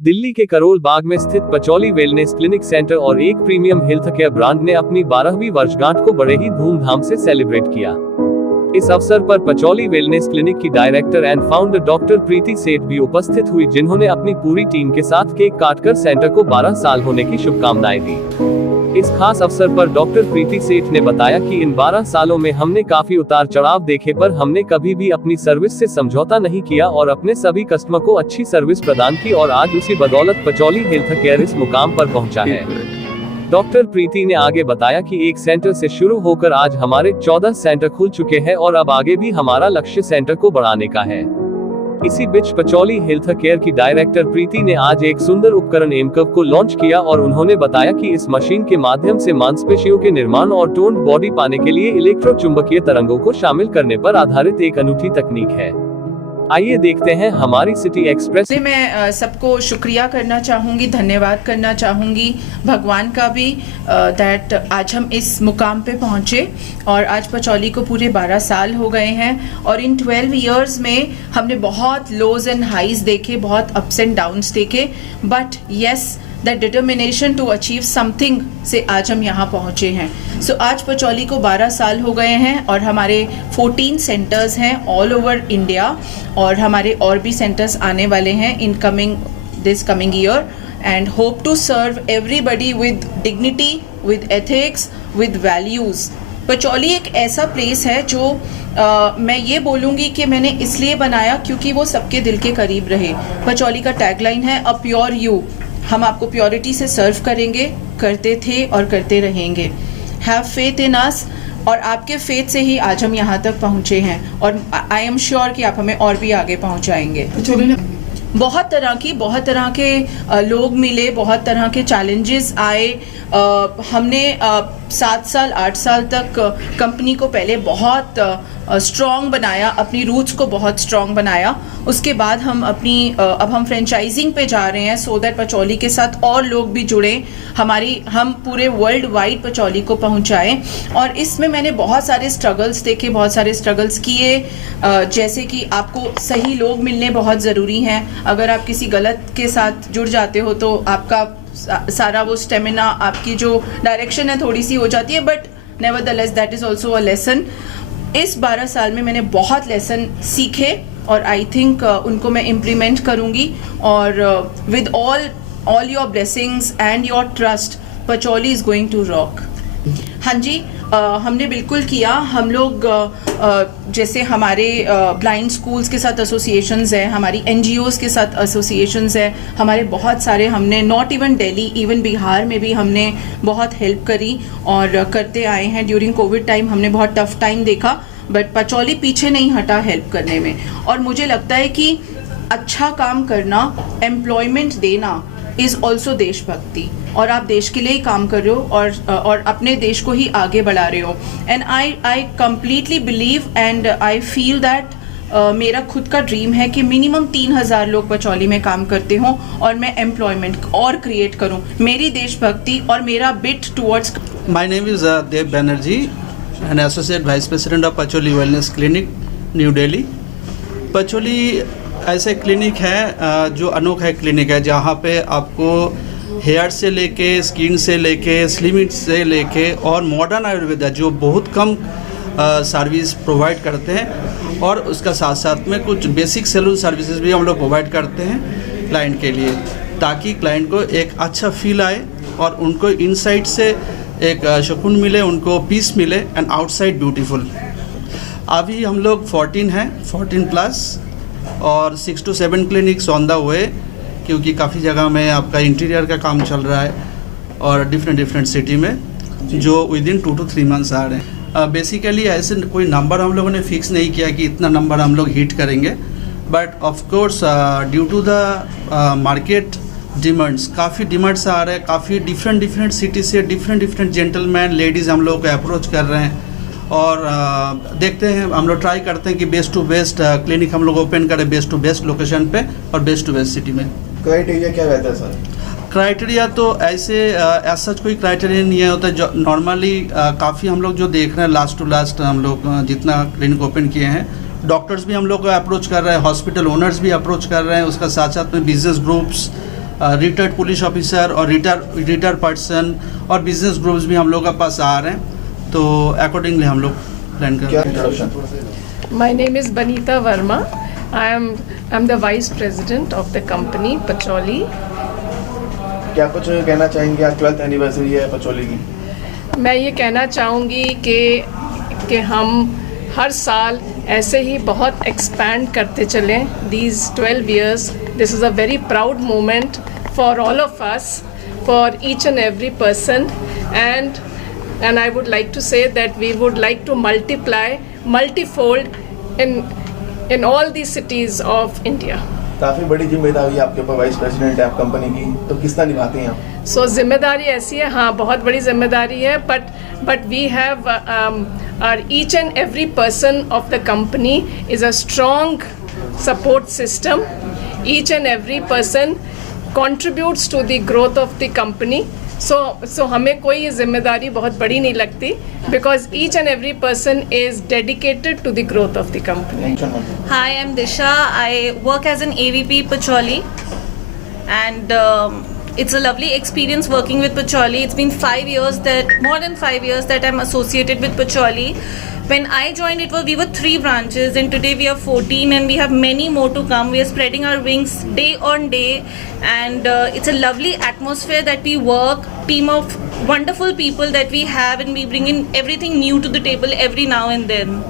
दिल्ली के करोल बाग में स्थित पचौली वेलनेस क्लिनिक सेंटर और एक प्रीमियम हेल्थ केयर ब्रांड ने अपनी 12वीं वर्षगांठ को बड़े ही धूमधाम से सेलिब्रेट किया। इस अवसर पर पचौली वेलनेस क्लिनिक की डायरेक्टर एंड फाउंडर डॉक्टर प्रीति सेठ भी उपस्थित हुई, जिन्होंने अपनी पूरी टीम के साथ केक काटकर सेंटर को 12 साल होने की शुभकामनाएं दी। इस खास अवसर पर डॉक्टर प्रीति सेठ ने बताया कि इन 12 सालों में हमने काफी उतार चढ़ाव देखे, पर हमने कभी भी अपनी सर्विस से समझौता नहीं किया और अपने सभी कस्टमर को अच्छी सर्विस प्रदान की और आज उसी बदौलत पचौली हेल्थ केयर इस मुकाम पर पहुंचा है। डॉक्टर प्रीति ने आगे बताया कि एक सेंटर से शुरू होकर आज हमारे 14 सेंटर खुल चुके हैं और अब आगे भी हमारा लक्ष्य सेंटर को बढ़ाने का है। इसी बीच पचौली हेल्थ केयर की डायरेक्टर प्रीति ने आज एक सुंदर उपकरण एमकव को लॉन्च किया और उन्होंने बताया कि इस मशीन के माध्यम से मांसपेशियों के निर्माण और टोन्ड बॉडी पाने के लिए इलेक्ट्रोचुंबकीय तरंगों को शामिल करने पर आधारित एक अनूठी तकनीक है। आइए देखते हैं हमारी सिटी एक्सप्रेस। मैं सबको शुक्रिया करना चाहूँगी, धन्यवाद करना चाहूँगी भगवान का भी दैट आज हम इस मुकाम पे पहुँचे और आज पचौली को पूरे 12 साल हो गए हैं और इन 12 इयर्स में हमने बहुत लोज एंड हाईज देखे, बहुत अप्स एंड डाउन्स देखे, but yes that determination to achieve something से आज हम यहाँ पहुँचे हैं। सो आज पचौली को 12 साल हो गए हैं और हमारे 14 सेंटर्स हैं ऑल ओवर इंडिया और हमारे और भी सेंटर्स आने वाले हैं in this coming year and hope to serve everybody with dignity, with ethics, with values. Pacholi एक ऐसा प्लेस है जो मैं ये बोलूँगी कि मैंने इसलिए बनाया क्योंकि वो सबके दिल के करीब रहे। पचौली का टैगलाइन है अ प्योर यू। हम आपको प्योरिटी से सर्व करेंगे, करते थे और करते रहेंगे। हैव फेथ इन अस और आपके फेथ से ही आज हम यहाँ तक पहुँचे हैं और आई एम श्योर कि आप हमें और भी आगे पहुँचाएंगे। बहुत तरह के लोग मिले, बहुत तरह के चैलेंजेस आए। हमने 7 साल 8 साल तक कंपनी को पहले बहुत स्ट्रॉन्ग बनाया, अपनी रूट्स को बहुत स्ट्रॉन्ग बनाया। उसके बाद हम अब हम फ्रेंचाइजिंग पे जा रहे हैं सो दैट पचौली के साथ और लोग भी जुड़े, हम पूरे वर्ल्ड वाइड पचौली को पहुंचाएं। और इसमें मैंने बहुत सारे स्ट्रगल्स देखे, बहुत सारे स्ट्रगल्स किए, जैसे कि आपको सही लोग मिलने बहुत ज़रूरी हैं। अगर आप किसी गलत के साथ जुड़ जाते हो तो आपका सारा वो स्टेमिना, आपकी जो डायरेक्शन है थोड़ी सी हो जाती है, but nevertheless that is also a lesson. इस 12 साल में मैंने बहुत लेसन सीखे और आई थिंक उनको मैं इम्प्लीमेंट करूँगी और with all your blessings and your trust Pacholi is going to rock. हाँ जी, हमने बिल्कुल किया। हम लोग जैसे हमारे ब्लाइंड स्कूल्स के साथ एसोसिएशंस हैं, हमारी NGOs के साथ एसोसिएशंस हैं, हमारे बहुत सारे, हमने not even Delhi, even Bihar में भी हमने बहुत हेल्प करी और करते आए हैं। ड्यूरिंग कोविड टाइम हमने बहुत टफ टाइम देखा, बट पचौली पीछे नहीं हटा हेल्प करने में। और मुझे लगता है कि अच्छा काम करना, एम्प्लॉयमेंट देना इज़ ऑल्सो देशभक्ति और आप देश के लिए ही काम कर रहे हो और अपने देश को ही आगे बढ़ा रहे हो। And I completely believe and I feel that मेरा खुद का ड्रीम है कि मिनिमम 3000 लोग पचौली में काम करते हों और मैं एम्प्लॉयमेंट और क्रिएट करूं। मेरी देशभक्ति और मेरा bit towards. My name is Dev Banerjee and associate vice president of Pacholi wellness clinic, New Delhi. Pacholi ऐसे क्लिनिक है जो अनोखा क्लिनिक है जहाँ पे आपको हेयर से लेके, स्किन से लेके, स्लिमिंग से लेके और मॉडर्न आयुर्वेदा जो बहुत कम सर्विस प्रोवाइड करते हैं और उसका साथ साथ में कुछ बेसिक सैलून सर्विसेज भी हम लोग प्रोवाइड करते हैं क्लाइंट के लिए, ताकि क्लाइंट को एक अच्छा फील आए और उनको इनसाइड से एक सुकून मिले, उनको पीस मिले एंड आउटसाइड ब्यूटीफुल। अभी हम लोग 14 हैं, 14 प्लस और 6 to 7 clinics on the way, क्योंकि काफ़ी जगह में आपका इंटीरियर का काम चल रहा है और डिफरेंट सिटी में जो विद इन 2 to 3 मंथ्स आ रहे हैं। बेसिकली ऐसे कोई नंबर हम लोगों ने फिक्स नहीं किया कि इतना नंबर हम लोग हिट करेंगे, but of course due to the market demands, काफ़ी डिमांड्स आ रहे हैं, काफ़ी डिफरेंट सिटी से डिफरेंट जेंटलमैन लेडीज़ हम लोग को अप्रोच कर रहे हैं और देखते हैं, हम लोग ट्राई करते हैं कि बेस्ट टू बेस्ट क्लिनिक हम लोग ओपन करें, बेस्ट टू बेस्ट लोकेशन पे और बेस्ट टू बेस्ट सिटी में। क्राइटेरिया क्या रहता है सर? क्राइटेरिया तो ऐसे सच कोई क्राइटेरिया नहीं है होता, जो नॉर्मली काफ़ी हम लोग जो देख रहे हैं लास्ट टू लास्ट हम लोग जितना क्लिनिक ओपन किए हैं, डॉक्टर्स भी हम लोग को अप्रोच कर रहे हैं, हॉस्पिटल ओनर्स भी अप्रोच कर रहे हैं, उसका साथ साथ में business groups retired police officer और रिटायर्ड पर्सन और बिजनेस ग्रुप्स भी हम लोग के पास आ रहे हैं, तो अकॉर्डिंगली हम लोग प्लान कर क्या रहे हैं। Introduction? My name is Banita Verma. I'm the vice president of the company Pacholi. क्या कुछ कहना चाहेंगे? आज 12th एनिवर्सरी है पचौली की। मैं ये कहना चाहूँगी कि हम हर साल ऐसे ही बहुत एक्सपैंड करते चलें. These 12 years, this is a very proud moment for all of us, for each and every person, and I would like to say that we would like to multiply multifold in all the cities of India. काफ़ी बड़ी जिम्मेदारी है आपके ऊपर, vice president है आप company की, तो किस तरह निभाते हैं आप? सो जिम्मेदारी ऐसी है, हाँ बहुत बड़ी जिम्मेदारी है, but we have our each and every person of the company is a strong support system. Each and every person contributes to the growth of the company. So हमें कोई ये जिम्मेदारी बहुत बड़ी नहीं लगती, because each and every person is dedicated to the growth of the company. Hi, I'm Disha. I work as an AVP Pacholi, and it's a lovely experience working with Pacholi. It's been more than 5 years that I'm associated with Pacholi. When I joined, we were 3 branches, and today we are 14, and we have many more to come. We are spreading our wings day on day, and it's a lovely atmosphere that we work. Team of wonderful people that we have, and we bring in everything new to the table every now and then.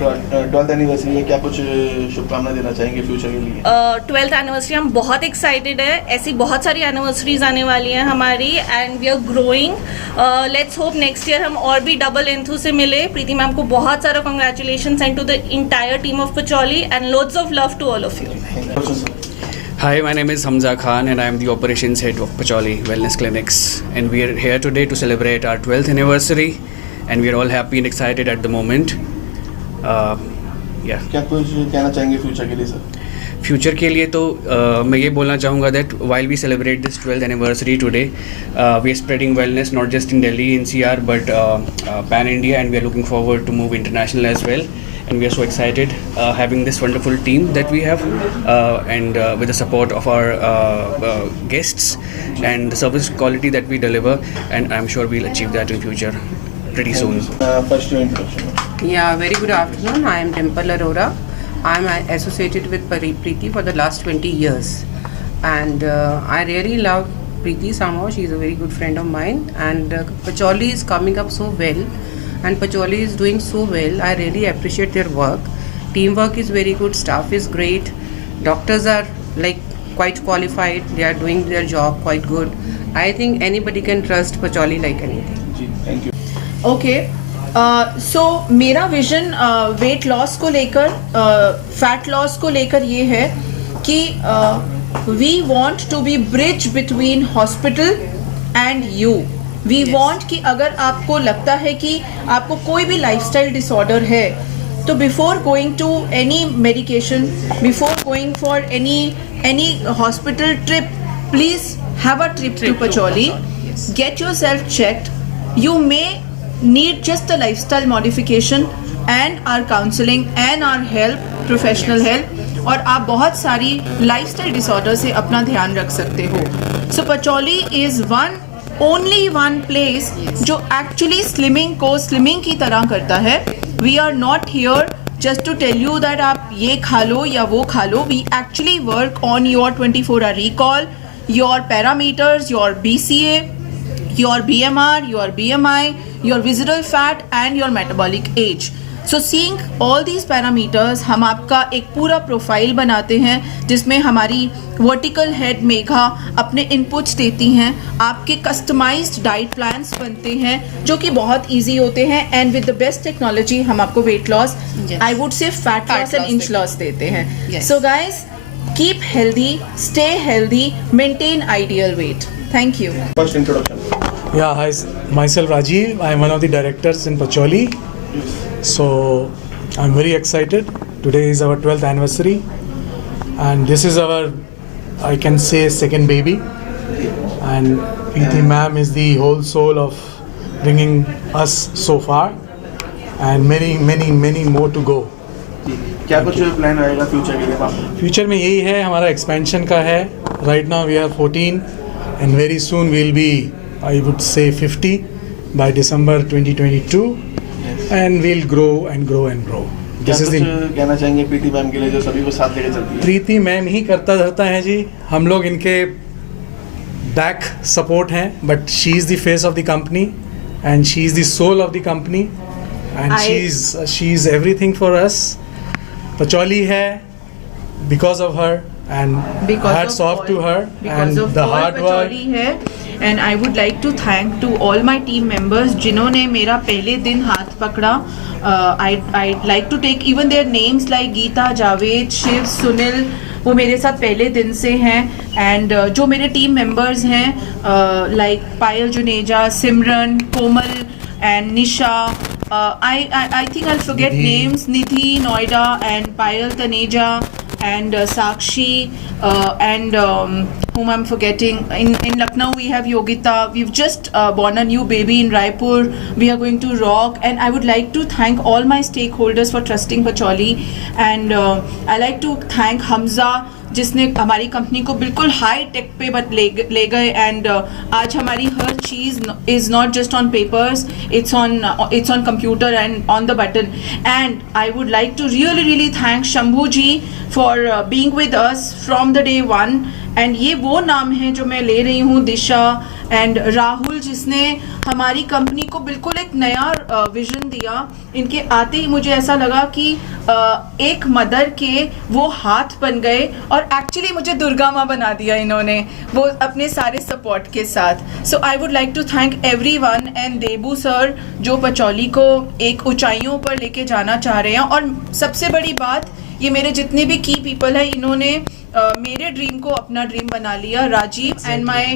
So 12th anniversary है, क्या कुछ शुभकामना देना चाहेंगे future के लिए? 12th anniversary हम बहुत एक्साइटेड है. ऐसी बहुत सारी एनिवर्सरीज आने वाली हैं हमारी, and we are growing. Let's hope next year हम और भी डबल एंथू से मिले. प्रीति मैम को बहुत सारा congratulations and to the entire team of Pacholi, and loads of love to all of you. Hi, my name is Hamza Khan and I am the operations head of Pacholi Wellness Clinics, and we are here today to celebrate our 12th anniversary, and we are all happy and excited at the moment. क्या कुछ कहना चाहेंगे future के लिए sir? Future के लिए तो मैं ये बोलना चाहूँगा that while we celebrate this 12th anniversary today, we are spreading wellness not just in Delhi NCR but pan India, and we are looking forward to move international as well. And we are so excited having this wonderful team that we have, and with the support of our guests and the service quality that we deliver, and I'm sure we'll achieve that in future pretty soon. First your introduction. Yeah, very good afternoon. I am Dimple Arora. I am associated with Preeti for the last 20 years, and I really love Preeti somehow. She is a very good friend of mine, and Pacholi is coming up so well. And Pacholi is doing so well. I really appreciate their work. Teamwork is very good. Staff is great. Doctors are quite qualified. They are doing their job quite good. I think anybody can trust Pacholi like anything. जी, thank you. Okay, so मेरा vision weight loss को लेकर, fat loss को लेकर ये है कि we want to be bridge between hospital and you. We want कि अगर आपको लगता है कि आपको कोई भी लाइफस्टाइल डिसऑर्डर है, तो before going to any medication, before going for any hospital trip, please have a trip to Pacholi. Get yourself checked. You may need just a lifestyle modification and our counseling and our help, professional help, और आप बहुत सारी lifestyle disorder से अपना ध्यान रख सकते हो. So Pacholi is only one place जो actually slimming की तरह करता है. We are not here just to tell you that आप ये खा लो या वो खा लो. We actually work on your 24-hour recall, your parameters, your BCA, your BMR, your BMI, your visceral fat and your metabolic age. So seeing all these parameters, हम आपका एक पूरा प्रोफाइल बनाते हैं जिसमें हमारी वर्टिकल हेड मेघा अपने इनपुट्स देती हैं. आपके कस्टमाइज्ड डाइट प्लान्स बनते हैं जो कि बहुत इजी होते हैं, and with the best technology हम आपको वेट लॉस, आई वुड से fat loss and inch loss देते हैं. So guys, keep healthy, stay healthy, maintain ideal weight. Thank you. First introduction. Yeah, hi, myself Rajiv. I am one of the directors in Pacholi. So I'm very excited. Today is our 12th anniversary, and this is our, I can say, second baby. And Preeti ma'am is the whole soul of bringing us so far, and many more to go. क्या कुछ plan रहेगा future के लिए वहाँ पर? Future में यही है, हमारा एक्सपेंशन का है. Right now we are 14 and very soon we'll be, I would say 50 by December 2022 and we'll grow and grow and grow. क्या कुछ कहना चाहेंगे प्रीति मैम के लिए जो सभी को साथ लेकर चलती है? प्रीति मैम ही करता धरता है जी, हम लोग इनके बैक सपोर्ट हैं, but she is the face of the company and she is the soul of the company and she is everything for us. Pacholi है because of her and hats off to her and the hard work. है and I would like to thank to all my team members जिन्होंने मेरा पहले दिन हाथ पकड़ा. I'd like to take even their names like Gita, Javed, Shiv, Sunil, वो मेरे साथ पहले दिन से हैं. एंड जो मेरे टीम मेंबर्स हैं like Payal Juneja, Simran, Komal and Nisha. I think I'll forget names. Nidhi, Noida, and Payal Taneja, and Sakshi, and whom I'm forgetting. In Lucknow we have Yogita. We've just born a new baby in Raipur. We are going to rock. And I would like to thank all my stakeholders for trusting Pacholi. And I like to thank Hamza, जिसने हमारी company को बिल्कुल high tech पे ले गए. And आज हमारी हर चीज़ is not just on papers, it's on computer and on the button. And I would like to really thank Shambhu ji for being with us from the day one. And ये वो नाम है जो मैं ले रही हूँ, दिशा एंड राहुल, जिसने हमारी कंपनी को बिल्कुल एक नया विजन दिया. इनके आते ही मुझे ऐसा लगा कि एक मदर के वो हाथ बन गए और एक्चुअली मुझे दुर्गा माँ बना दिया इन्होंने, वो अपने सारे सपोर्ट के साथ. So I would like to thank everyone and Debu sir जो पचौली को एक ऊंचाइयों पर लेके जाना चाह रहे हैं. और सबसे बड़ी बात, ये मेरे जितने भी की पीपल हैं इन्होंने मेरे ड्रीम को अपना ड्रीम बना लिया. Rajiv and my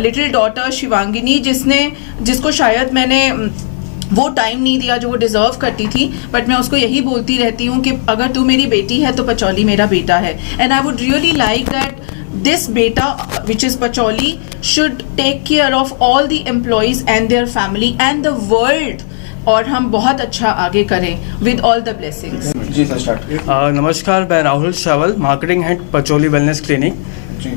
little daughter Shivangini, जिसको शायद मैंने वो टाइम नहीं दिया जो वो डिज़र्व करती थी, बट मैं उसको यही बोलती रहती हूँ कि अगर तू मेरी बेटी है तो पचौली मेरा बेटा है. And I would really like that this beta which is Pacholi should take care of all the employees and their family and the world, और हम बहुत अच्छा आगे करें with all the blessings. जी सर, स्टार्ट. नमस्कार, मैं Rahul Shawal, marketing head Pacholi wellness clinic. जी.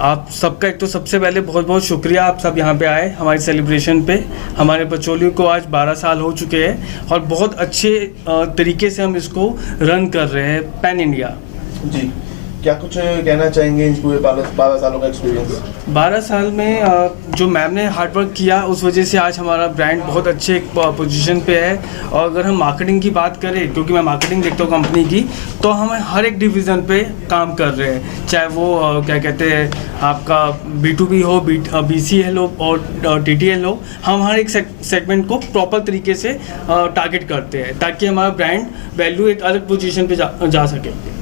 आप सबका एक तो सबसे पहले बहुत बहुत शुक्रिया, आप सब यहाँ पे आए हमारी सेलिब्रेशन पे. हमारे पचौली को आज 12 साल हो चुके हैं और बहुत अच्छे तरीके से हम इसको रन कर रहे हैं पैन इंडिया. जी, क्या कुछ कहना चाहेंगे इन पूरे 12 सालों का एक्सपीरियंस? 12 साल में जो मैम ने हार्डवर्क किया उस वजह से आज हमारा ब्रांड बहुत अच्छे पोजीशन पे है. और अगर हम मार्केटिंग की बात करें, क्योंकि मैं मार्केटिंग देखता हूँ कंपनी की, तो हम हर एक डिवीज़न पे काम कर रहे हैं. चाहे वो क्या कहते हैं आपका B2B हो, BCL हो और TTL हो, हम हर एक सेगमेंट को प्रॉपर तरीके से टारगेट करते हैं ताकि हमारा ब्रांड वैल्यू एक अलग पोजीशन पे जा सके.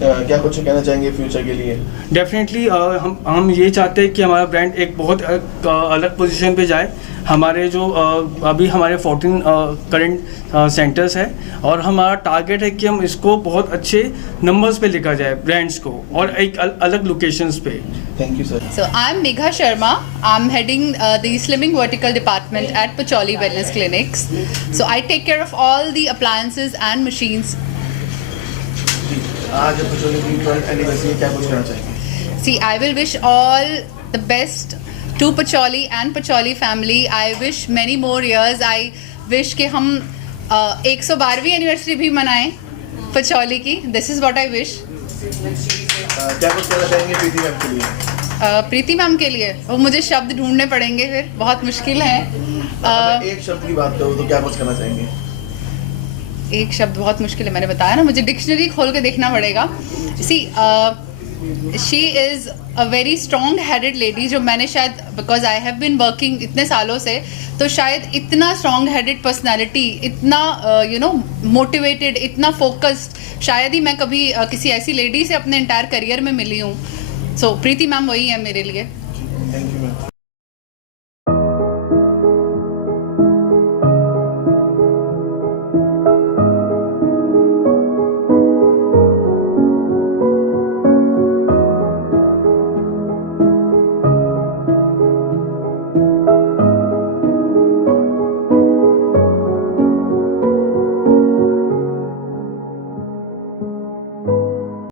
क्या कुछ कहना चाहेंगे फ्यूचर के लिए? डेफिनेटली हम ये चाहते हैं कि हमारा ब्रांड एक बहुत अलग पोजीशन पे जाए. हमारे जो अभी हमारे 14 करंट सेंटर्स है और हमारा टारगेट है कि हम इसको बहुत अच्छे नंबर्स पे लेकर जाए ब्रांड्स को और एक अलग लोकेशंस पे. Thank you, sir. So I'm Megha Sharma. I'm heading the slimming vertical department at Pacholi Wellness Clinics. So I take care of all the appliances and machines. आज पचौली की 12th एनिवर्सरी, क्या कुछ कहना चाहेंगे? See, I will wish all the best to Pacholi and Pacholi family. I wish many more years. I wish कि हम 112वीं anniversary भी मनाएं पचौली की. This is what I wish. क्या कुछ कहना चाहेंगे प्रीति मैम के लिए? प्रीति मैम के लिए वो मुझे शब्द ढूंढने पड़ेंगे, फिर बहुत मुश्किल है. एक शब्द की बात करूँ तो क्या कुछ कहना चाहेंगे? एक शब्द बहुत मुश्किल है, मैंने बताया ना, मुझे डिक्शनरी खोल के देखना पड़ेगा. See she is a very strong headed lady, जो मैंने शायद because I have been working इतने सालों से, तो शायद इतना स्ट्रॉन्ग हेडेड पर्सनैलिटी, इतना मोटिवेटेड, इतना फोकस्ड शायद ही मैं कभी किसी ऐसी लेडी से अपने एंटायर करियर में मिली हूँ. सो प्रीति मैम वही है मेरे लिए.